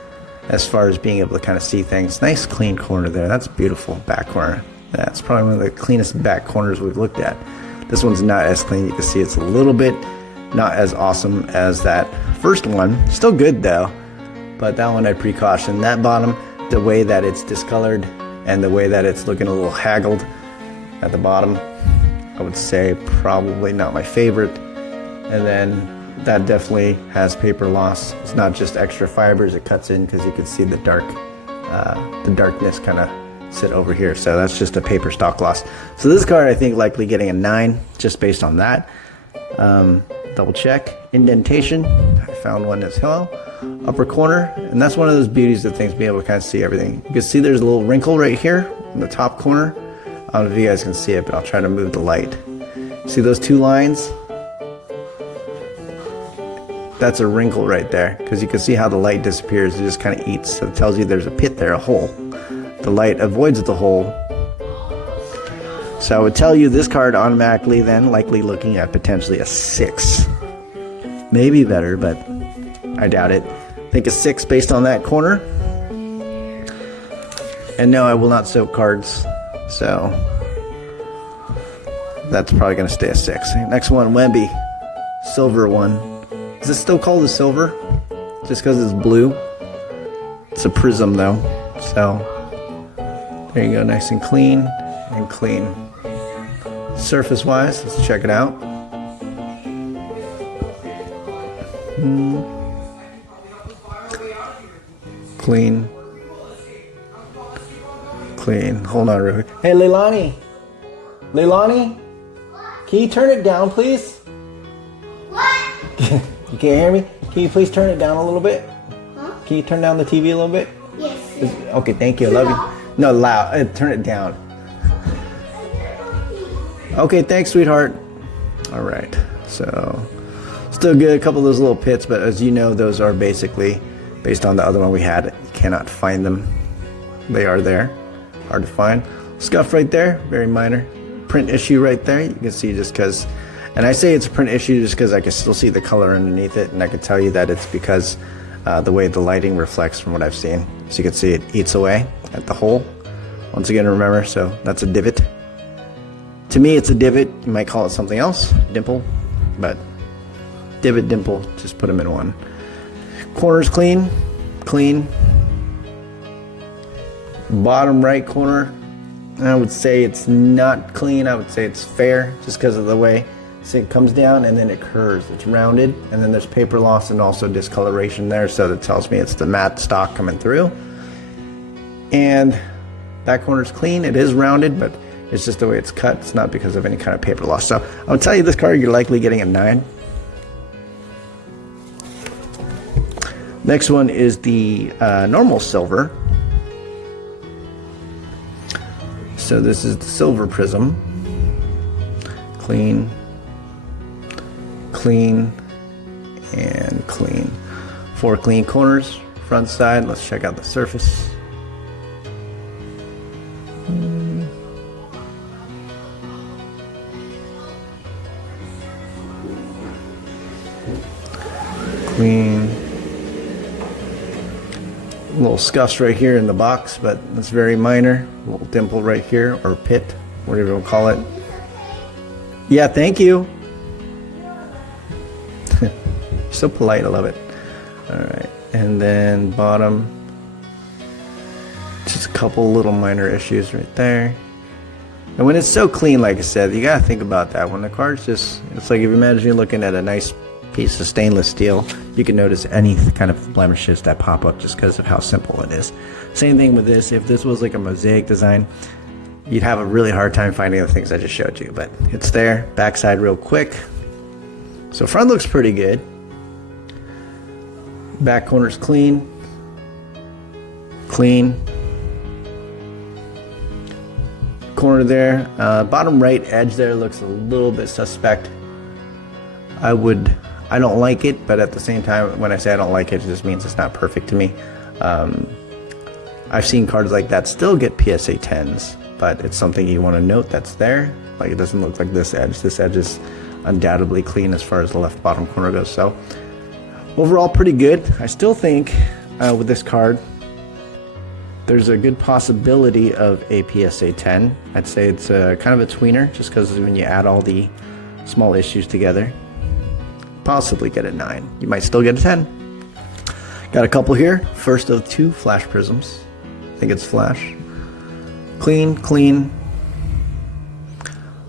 as far as being able to kind of see things. Nice clean corner there. That's beautiful. Back corner. That's probably one of the cleanest back corners we've looked at. This one's not as clean. You can see it's a little bit not as awesome as that first one. Still good though, but that one I'd precaution. That bottom, the way that it's discolored and the way that it's looking a little haggled at the bottom, I would say probably not my favorite. And then that definitely has paper loss. It's not just extra fibers, it cuts in because you can see the darkness kind of sit over here. So that's just a paper stock loss. So this card I think likely getting a 9 just based on that. Double check. Indentation, I found one as well. Upper corner, and that's one of those beauties of things, being able to kind of see everything. You can see there's a little wrinkle right here in the top corner. I don't know if you guys can see it, but I'll try to move the light. See those two lines? That's a wrinkle right there, because you can see how the light disappears. It just kind of eats, so it tells you there's a pit there, a hole. The light avoids the hole So I would tell you this card automatically then likely looking at potentially a 6. Maybe better, but I doubt it. I think a 6 based on that corner. And no, I will not soak cards. So that's probably going to stay a 6. Next one, Wemby. Silver one. Is it still called a silver? Just because it's blue? It's a prism though. So there you go, nice and clean and clean. Surface wise, let's check it out. Clean. Clean. Hold on, Ruby. Hey, Leilani. Leilani? Can you turn it down, please? What? You can't hear me? Can you please turn it down a little bit? Huh? Can you turn down the TV a little bit? Yes. Okay, thank you. I love you. No, loud. Turn it down. Okay, thanks, sweetheart. All right. So, still good. A couple of those little pits, but as you know, those are basically based on the other one we had. You cannot find them. They are there. Hard to find. Scuff right there. Very minor. Print issue right there. You can see just because, and I say it's a print issue just because I can still see the color underneath it, and I can tell you that it's because the way the lighting reflects from what I've seen. So you can see it eats away at the hole. Once again, remember, so that's a divot. To me, it's a divot. You might call it something else, dimple, but divot, dimple, just put them in one. Corners clean, clean. Bottom right corner, I would say it's not clean. I would say it's fair just because of the way it comes down and then it curves. It's rounded, and then there's paper loss and also discoloration there, so that tells me it's the matte stock coming through. And that corner's clean. It is rounded, but it's just the way it's cut. It's not because of any kind of paper loss. So I'll tell you this card, you're likely getting a 9. Next one is the normal silver. So this is the silver prism. Clean, clean, and clean. 4 clean corners, front side. Let's check out the surface. Clean. Little scuffs right here in the box, but it's very minor. A little dimple right here, or pit, whatever you want to call it. Yeah, thank you. You're so polite, I love it. Alright, and then bottom. Just a couple little minor issues right there. And when it's so clean, like I said, you gotta think about that. When the card's just, it's like if you imagine you're looking at a nice piece of stainless steel, you can notice any kind of blemishes that pop up just because of how simple it is. Same thing with this. If this was like a Mosaic design, you'd have a really hard time finding the things I just showed you, but it's there. Backside real quick. So front looks pretty good. Back corner's clean. Clean. Corner there. Bottom right edge there looks a little bit suspect. I don't like it, but at the same time, when I say I don't like it, it just means it's not perfect to me. I've seen cards like that still get PSA 10s, but it's something you want to note that's there. Like, it doesn't look like this edge. This edge is undoubtedly clean as far as the left bottom corner goes. So overall, pretty good. I still think with this card, there's a good possibility of a PSA 10. I'd say it's kind of a tweener, just because when you add all the small issues together, possibly get a 9. You might still get a 10. Got a couple here. First of 2 flash prisms. I think it's flash. Clean, clean.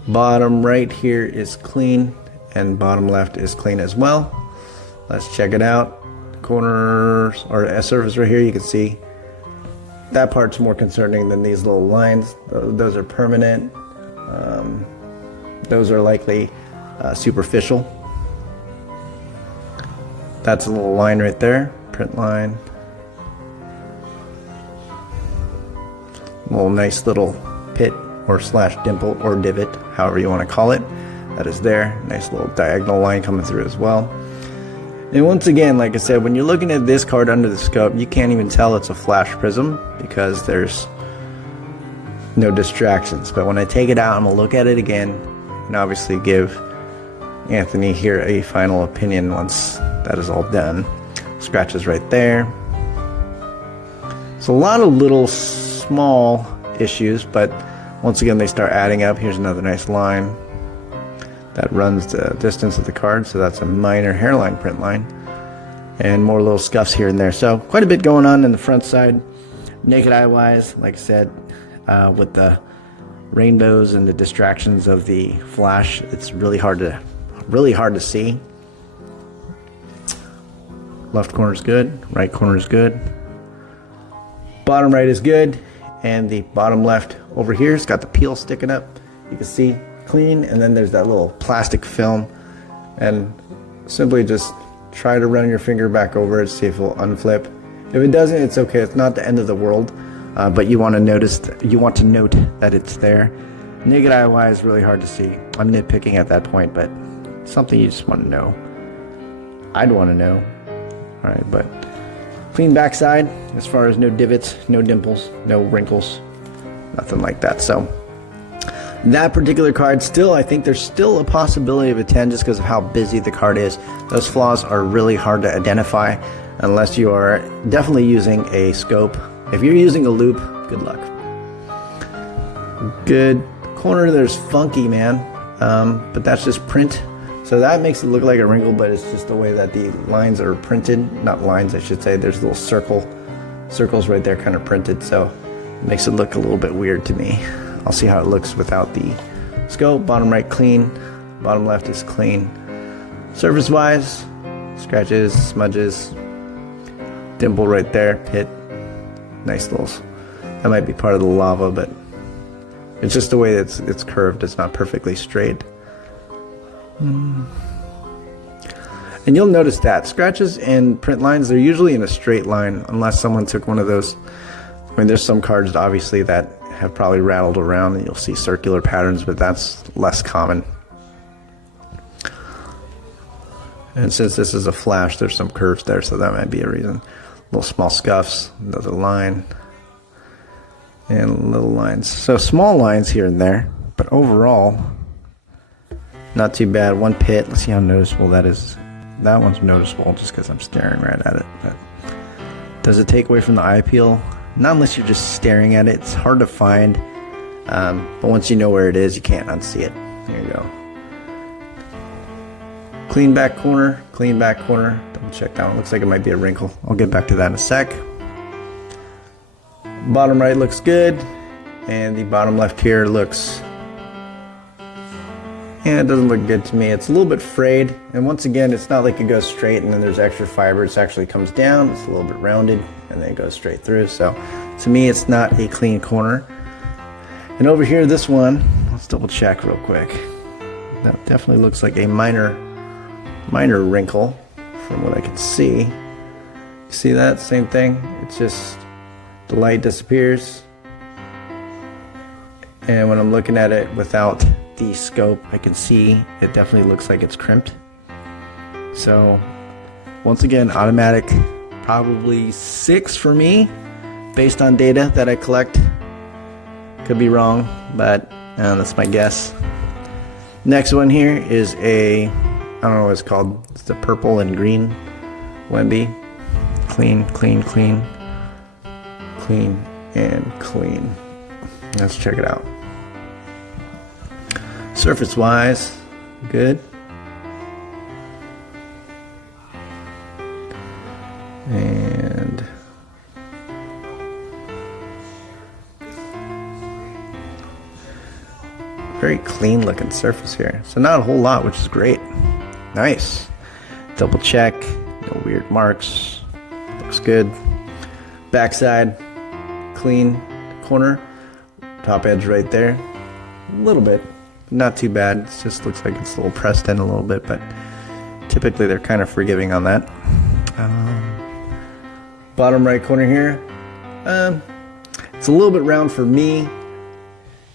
Bottom right here is clean, and bottom left is clean as well. Let's check it out. Corners, or a surface right here, you can see that part's more concerning than these little lines. Those are permanent. Those are likely superficial. That's a little line right there, print line. Little nice little pit or slash dimple or divot, however you want to call it. That is there. Nice little diagonal line coming through as well. And once again, like I said, when you're looking at this card under the scope, you can't even tell it's a flash prism because there's no distractions. But when I take it out, I'm gonna look at it again and obviously give Anthony here a final opinion once that is all done. Scratches right there. So a lot of little small issues, but once again they start adding up. Here's another nice line that runs the distance of the card, so that's a minor hairline print line, and more little scuffs here and there. So quite a bit going on in the front side. Naked eye wise, like I said, with the rainbows and the distractions of the flash, it's really hard to see. Left corner is good, right corner is good, bottom right is good, and the bottom left over here has got the peel sticking up. You can see clean, and then there's that little plastic film, and simply just try to run your finger back over it, see if it will unflip. If it doesn't, it's okay. It's not the end of the world, but you want to note that it's there. Naked eye wise, really hard to see. I'm nitpicking at that point, but something you just want to know. I'd want to know. All right, but clean backside as far as no divots, no dimples, no wrinkles, nothing like that. So that particular card, still, I think there's still a possibility of a 10 just because of how busy the card is. Those flaws are really hard to identify unless you are definitely using a scope. If you're using a loop, good luck. Good corner, there's funky, man, but that's just print. So that makes it look like a wrinkle, but it's just the way that the lines are printed. Not lines, I should say. There's little circles right there kind of printed, so it makes it look a little bit weird to me. I'll see how it looks without the scope. Bottom right clean, bottom left is clean. Surface wise, scratches, smudges, dimple right there, pit, nice little, that might be part of the lava, but it's just the way that it's curved. It's not perfectly straight. And you'll notice that scratches and print lines, they're usually in a straight line unless someone took one of those. I mean, there's some cards obviously that have probably rattled around and you'll see circular patterns, but that's less common. And since this is a flash, there's some curves there, so that might be a reason. Little small scuffs, another line, and little lines. So small lines here and there, but overall, not too bad. One pit, let's see how noticeable that is. That one's noticeable just because I'm staring right at it. But does it take away from the eye appeal? Not unless you're just staring at it. It's hard to find, but once you know where it is, you can't unsee it. There you go. Clean back corner, clean back corner. Double check that one. Looks like it might be a wrinkle. I'll get back to that in a sec. Bottom right looks good, and the bottom left here looks, yeah, it doesn't look good to me. It's a little bit frayed, and once again, it's not like it goes straight and then there's extra fiber. It actually comes down, it's a little bit rounded, and then it goes straight through. So to me, it's not a clean corner. And over here, this one, let's double check real quick. That definitely looks like a minor wrinkle from what I can see. You see that? Same thing. It's just the light disappears, and when I'm looking at it without the scope, I can see it definitely looks like it's crimped. So once again, automatic, probably 6 for me based on data that I collect. Could be wrong, but that's my guess. Next one here is I don't know what it's called. It's the purple and green Wemby. Clean, clean, clean, clean, and clean. Let's check it out. Surface wise, good. And very clean looking surface here. So not a whole lot, which is great. Nice. Double check, no weird marks. Looks good. Backside, clean. Corner, top edge right there. A little bit, not too bad. It just looks like it's a little pressed in a little bit, but typically they're kind of forgiving on that. Bottom right corner here. It's a little bit round for me.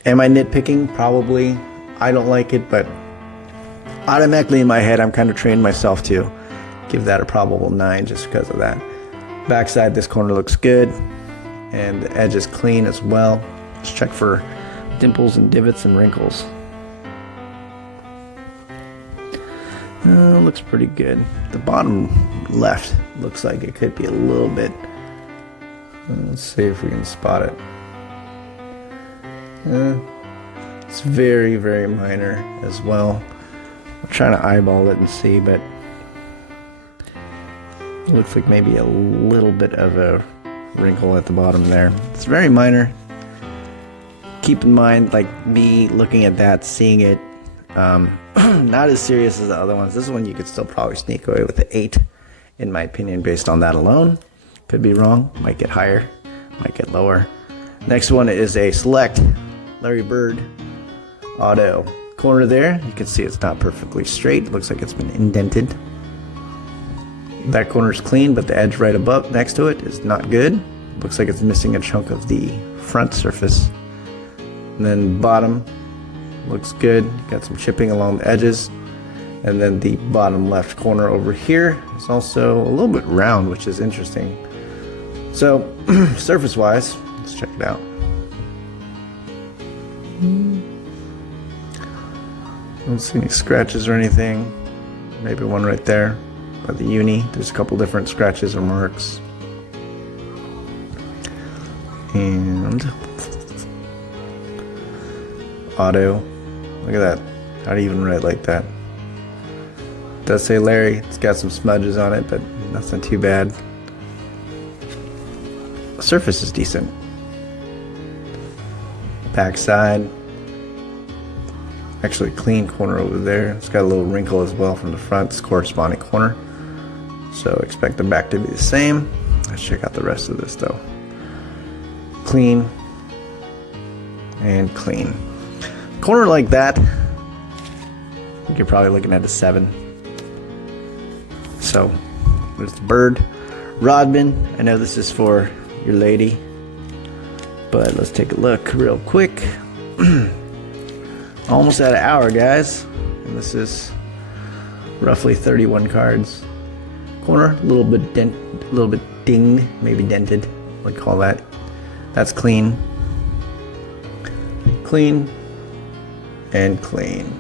Am I nitpicking? Probably. I don't like it, but automatically in my head, I'm kind of trained myself to give that a probable 9 just because of that. Backside, this corner looks good, and the edge is clean as well. Let's check for dimples and divots and wrinkles. Looks pretty good. The bottom left looks like it could be a little bit. Let's see if we can spot it. It's very, very minor as well. I'm trying to eyeball it and see, but it looks like maybe a little bit of a wrinkle at the bottom there. It's very minor. Keep in mind, like me looking at that, seeing it, not as serious as the other ones. This one you could still probably sneak away with the 8, in my opinion, based on that alone. Could be wrong. Might get higher. Might get lower. Next one is a select Larry Bird auto. Corner there, you can see it's not perfectly straight. Looks like it's been indented. That corner is clean, but the edge right above next to it is not good. Looks like it's missing a chunk of the front surface. And then bottom looks good. Got some chipping along the edges. And then the bottom left corner over here is also a little bit round, which is interesting. So, surface wise, let's check it out. Don't see any scratches or anything. Maybe one right there by the uni. There's a couple different scratches or marks. And auto. Look at that. How do you even write like that? It does say Larry. It's got some smudges on it, but nothing too bad. The surface is decent. Back side. Actually clean corner over there. It's got a little wrinkle as well from the front's corresponding corner. So expect the back to be the same. Let's check out the rest of this though. Clean and clean. Corner like that, I think you're probably looking at a 7. So there's the Bird. Rodman, I know this is for your lady, but let's take a look real quick. Almost at an hour, guys, and this is roughly 31 cards. Corner, a little bit dinged, maybe dented, I'd call that. That's clean, clean, and clean.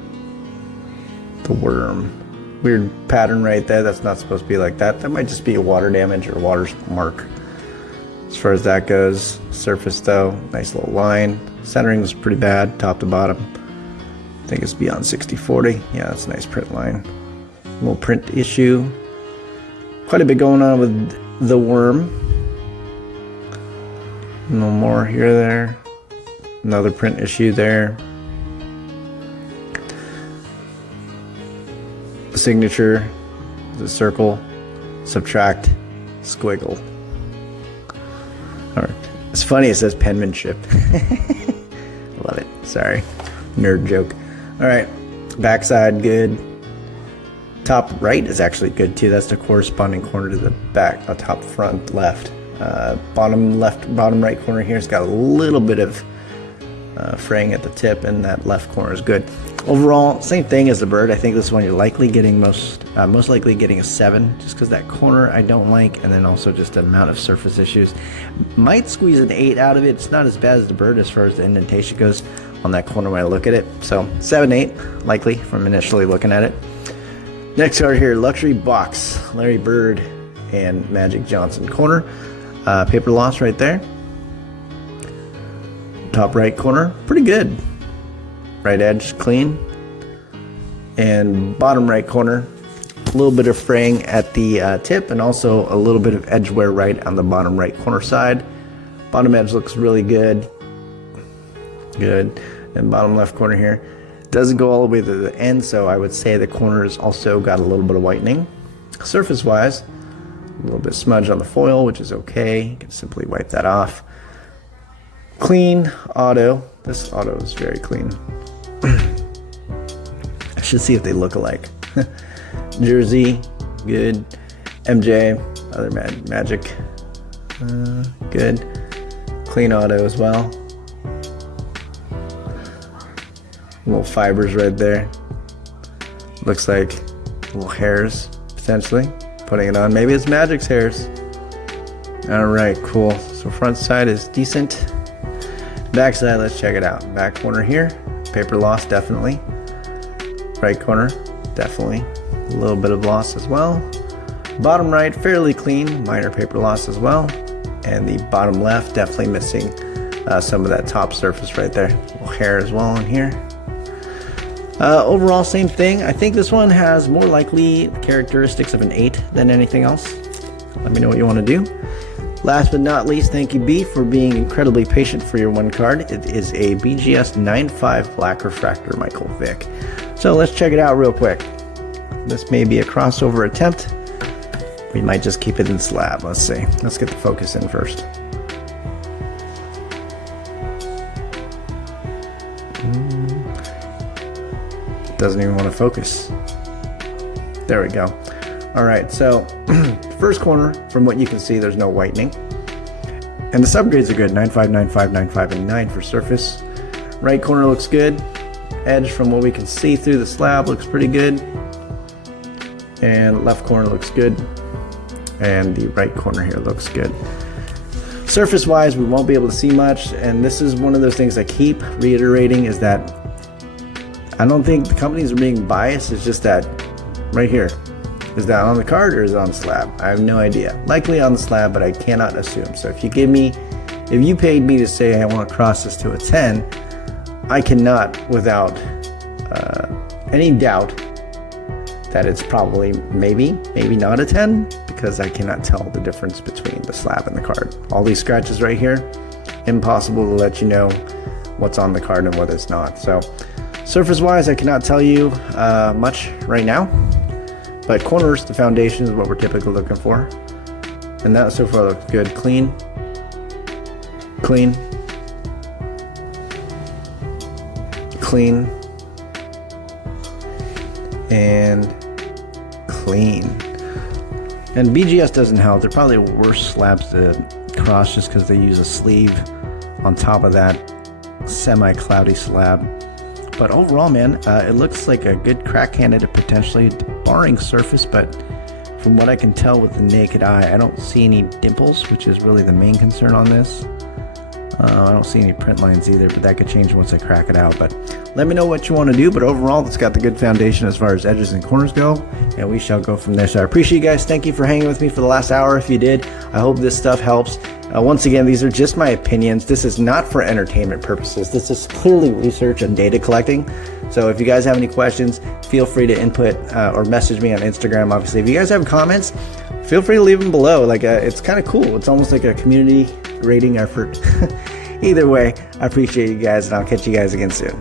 The worm, weird pattern right there. That's not supposed to be like that. That might just be a water damage or water mark. As far as that goes, surface though, nice little line. Centering was pretty bad, top to bottom. I think it's beyond 60/40. Yeah, that's a nice print line. Little print issue. Quite a bit going on with the worm. No more here, there. Another print issue there. The signature, the circle, subtract, squiggle. All right. It's funny, it says penmanship. Love it. Sorry. Nerd joke. Alright, backside good. Top right is actually good too. That's the corresponding corner to the back, top front left. Bottom left, bottom right corner here has got a little bit of fraying at the tip, and that left corner is good. Overall, same thing as the Bird. I think this one you're likely getting most likely getting a 7, just because that corner I don't like, and then also just the amount of surface issues. Might squeeze an 8 out of it. It's not as bad as the Bird as far as the indentation goes on that corner when I look at it. So 7, 8 likely from initially looking at it. Next card here, Luxury Box, Larry Bird and Magic Johnson corner. Paper loss right there. Top right corner, pretty good. Right edge clean. And bottom right corner, a little bit of fraying at the tip, and also a little bit of edge wear right on the bottom right corner side. Bottom edge looks really good. Good. And bottom left corner here doesn't go all the way to the end, so I would say the corners also got a little bit of whitening. Surface wise, a little bit smudge on the foil, which is okay. You can simply wipe that off. Clean auto. This auto is very clean. I should see if they look alike. Jersey, good. MJ, other Magic, good. Clean auto as well. Little fibers right there. Looks like little hairs, potentially. Putting it on. Maybe it's Magic's hairs. Alright, cool. So front side is decent. Back side, let's check it out. Back corner here, paper loss definitely. Right corner, definitely a little bit of loss as well. Bottom right, fairly clean, minor paper loss as well. And the bottom left, definitely missing some of that top surface right there. A little hair as well in here. Overall, same thing. I think this one has more likely characteristics of an 8 than anything else. Let me know what you want to do. Last but not least, thank you B for being incredibly patient for your one card. It is a BGS 9.5 Black Refractor Michael Vick. So let's check it out real quick. This may be a crossover attempt. We might just keep it in slab. Let's see. Let's get the focus in first. Doesn't even want to focus. There we go. All right, so first corner, from what you can see, there's no whitening. And the subgrades are good, 9.5, 9.5, 9.5, and 9 for surface. Right corner looks good. Edge, from what we can see through the slab, looks pretty good. And left corner looks good. And the right corner here looks good. Surface wise, we won't be able to see much, and this is one of those things I keep reiterating, is that I don't think the companies are being biased. It's just that right here, is that on the card or is it on the slab? I have no idea. Likely on the slab, but I cannot assume. So if you paid me to say I want to cross this to a 10, I cannot, without any doubt, that it's probably maybe not a 10, because I cannot tell the difference between the slab and the card. All these scratches right here, impossible to let you know what's on the card and what it's not. So surface wise, I cannot tell you much right now, but corners, the foundation is what we're typically looking for. And that so far looks good. Clean, clean, clean, and clean. And BGS doesn't help. They're probably worse slabs to cross just because they use a sleeve on top of that semi-cloudy slab. But overall, man, it looks like a good crack candidate potentially, barring surface, but from what I can tell with the naked eye, I don't see any dimples, which is really the main concern on this. I don't see any print lines either, but that could change once I crack it out. But let me know what you want to do. But overall, it's got the good foundation as far as edges and corners go, and we shall go from there. So I appreciate you guys. Thank you for hanging with me for the last hour. If you did, I hope this stuff helps. Once again, these are just my opinions. This is not for entertainment purposes. This is clearly research and data collecting. So if you guys have any questions, feel free to input or message me on Instagram. Obviously, if you guys have comments, feel free to leave them below. Like it's kind of cool. It's almost like a community rating effort. Either way, I appreciate you guys, and I'll catch you guys again soon.